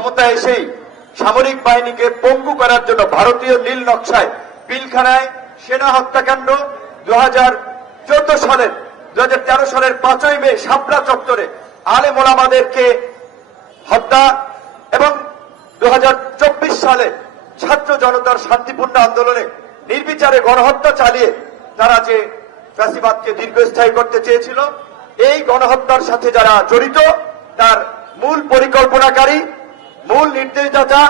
ক্ষমতায় এসেই সামরিক বাহিনীকে পঙ্গু করার জন্য ভারতীয় নীল নকশায় পিলখানায় সেনা হত্যাকাণ্ড দু হাজার চোদ্দ সালের দু হাজার তেরো সালের পাঁচই মে সাবরা চত্বরে আলে মোলামাদেরকে হত্যা এবং দু হাজার চব্বিশ সালে ছাত্র জনতার শান্তিপূর্ণ আন্দোলনে নির্বিচারে গণহত্যা চালিয়ে তারা যে ফ্যাসিবাদকে দীর্ঘস্থায়ী করতে চেয়েছিল, এই গণহত্যার সাথে যারা জড়িত, তার মূল পরিকল্পনাকারী মূল নির্দেশদাতা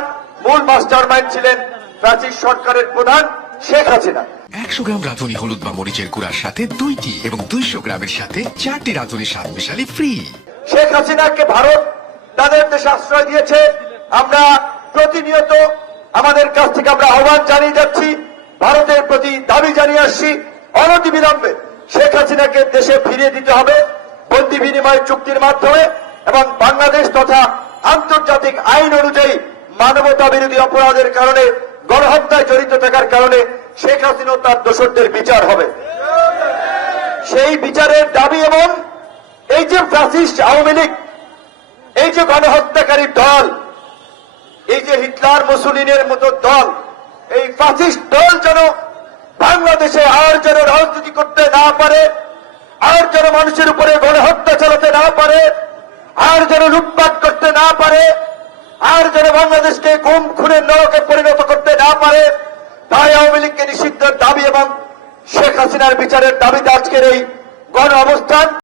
মূল মাস্টার মাইন্ড ছিলেন ফ্যাসিস্ট সরকারের প্রধান শেখ হাসিনা। একশো গ্রাম রাঁধুনি হলুদ বা মরিচের গুঁড়ার সাথে দুইটি এবং দুইশো গ্রামের সাথে চারটি রাঁধুনি স্বাদ মিশালি ফ্রি শেখ হাসিনাকে ভারত তাদের দেশে আশ্রয় দিয়েছে। আমরা প্রতিনিয়ত আমাদের কাছ থেকে আমরা আহ্বান জানিয়ে যাচ্ছি ভারতের প্রতি দাবি জানিয়ে আসছি অনতিবিলম্বে শেখ হাসিনাকে দেশে ফিরিয়ে দিতে হবে বন্দি বিনিময় চুক্তির মাধ্যমে এবং বাংলাদেশ তথা আন্তর্জাতিক আইন অনুযায়ী মানবতা বিরোধী অপরাধের কারণে, গণহত্যায় জড়িত থাকার কারণে শেখ হাসিনা তার দোষরদের বিচার হবে। সেই বিচারের দাবি এবং এই যে ফ্যাসিস্ট আওয়ামী লীগ, এই যে গণহত্যাকারী দল, এই যে হিটলার মুসলিনের মতো দল, এই ফ্যাসিস্ট দল যেন বাংলাদেশে আর যেন রাজনীতি করতে না পারে, আর যেন মানুষের উপরে গণহত্যা চালাতে না পারে, আর যেন লুটপাট করতে না পারে, আর যেন বাংলাদেশকে গুম, খুনের নরকে পরিণত করতে না পারে, তাই আওয়ামী লীগকে নিষিদ্ধের দাবি এবং শেখ হাসিনার বিচারের দাবিতে আজকের এই গণ অবস্থান